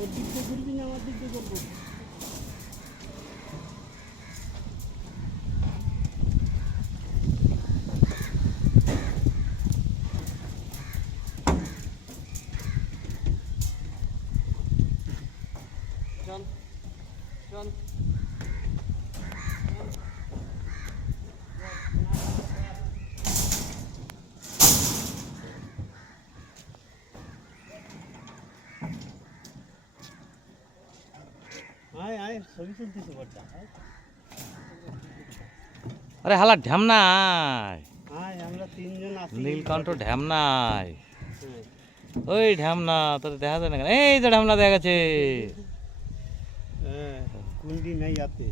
ওর দিক দিয়ে ঘুরবি না আমার দিক দিয়ে করবো? চল চল। আয় আয়, ছবি তুলতেছে বড়টা। আরে হালা ঢ্যামনাই, আয় আমরা তিনজন আছি। নীলকণ্ঠ ঢ্যামনাই। হ্যাঁ। ওই ঢ্যামনা তোর দেখা যায় না কেন? এই যে ঢ্যামনা দেখা গেছে। হ্যাঁ, কুন্ডি নাই হাতে।